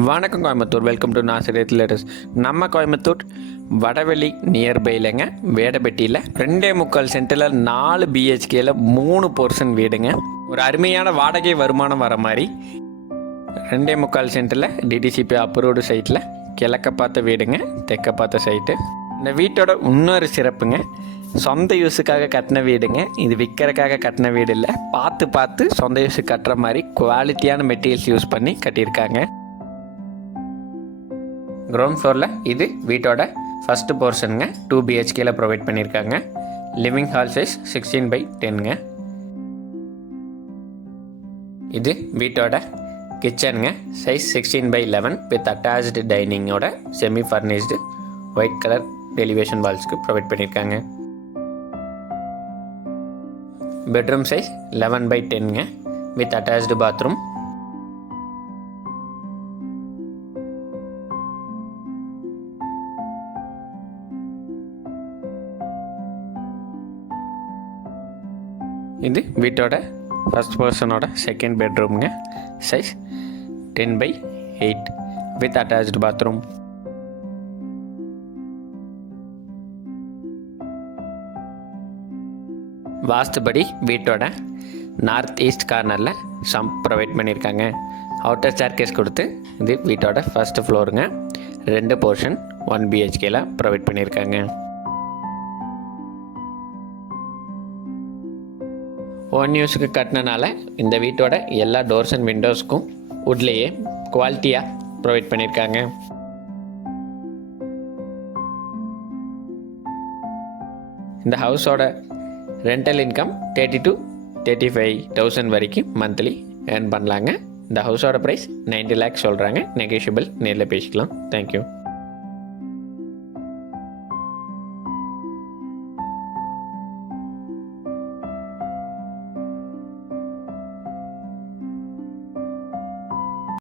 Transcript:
வணக்கம் Coimbatore, welcome to நாசிரியத் latest. நம்ம Coimbatore Vadavalli நியர்பைலங்க வேடபெட்டியில் 2.25 சென்ட்டில் 4 பிஹெச்கேல 3 portion வீடுங்க. ஒரு அருமையான வாடகை வருமானம் வர மாதிரி 2.25 சென்ட்டில் டிடிசிபி அப்ரூவ்டு சைட்டில் கிழக்க பார்த்த வீடுங்க, தெற்க பார்த்த சைட்டு. இந்த வீட்டோட இன்னொரு சிறப்புங்க, சொந்த யூஸுக்காக கட்டின வீடுங்க. இது விற்கிறதுக்காக கட்டின வீடு இல்லை, பார்த்து சொந்த யூஸுக்கு கட்டுற மாதிரி குவாலிட்டியான மெட்டீரியல்ஸ் யூஸ் பண்ணி கட்டியிருக்காங்க. கிரவுண்ட் ஃப்ளோரில் இது வீட்டோட ஃபஸ்ட்டு போர்ஷனுங்க. 2 பிஹெச்கேல ப்ரொவைட் பண்ணியிருக்காங்க. லிவிங் ஹால் சைஸ் 16/10ங்க. இது வீட்டோட கிச்சனுங்க, சைஸ் 16/11 வித் அட்டாச்டு டைனிங்கோட semi furnished white colour elevation வால்ஸ்க்கு ப்ரொவைட் பண்ணியிருக்காங்க. பெட்ரூம் சைஸ் 11/10ங்க வித் அட்டாச்டு பாத்ரூம். இது வீட்டோட ஃபஸ்ட் பர்சனோட செகண்ட் பெட்ரூம்ங்க, சைஸ் 10/8 வித் அட்டாச்டு பாத்ரூம். வாஸ்துபடி வீட்டோட நார்த் ஈஸ்ட் கார்னரில் சம்ப் ப்ரொவைட் பண்ணியிருக்காங்க. அவுட்டர் ஸ்டேர்கேஸ் கொடுத்து இது வீட்டோட ஃபஸ்ட்டு ஃப்ளோருங்க. 2 போர்ஷன் 1 பிஹெச்கேல ப்ரொவைட் பண்ணியிருக்காங்க. ஓன் யூஸுக்கு கட்டினால இந்த வீட்டோட எல்லா டோர்ஸ் அண்ட் விண்டோஸ்க்கும் வுட்லேயே குவாலிட்டியாக ப்ரொவைட் பண்ணியிருக்காங்க. இந்த ஹவுஸோட ரெண்டல் இன்கம் 30 to 35,000 வரைக்கும் மந்த்லி ஏர்ன் பண்ணலாங்க. இந்த ஹவுஸோட ப்ரைஸ் 90 lakhs சொல்கிறாங்க. நெகோஷியபிள், நேரில் பேசிக்கலாம். தேங்க்யூ.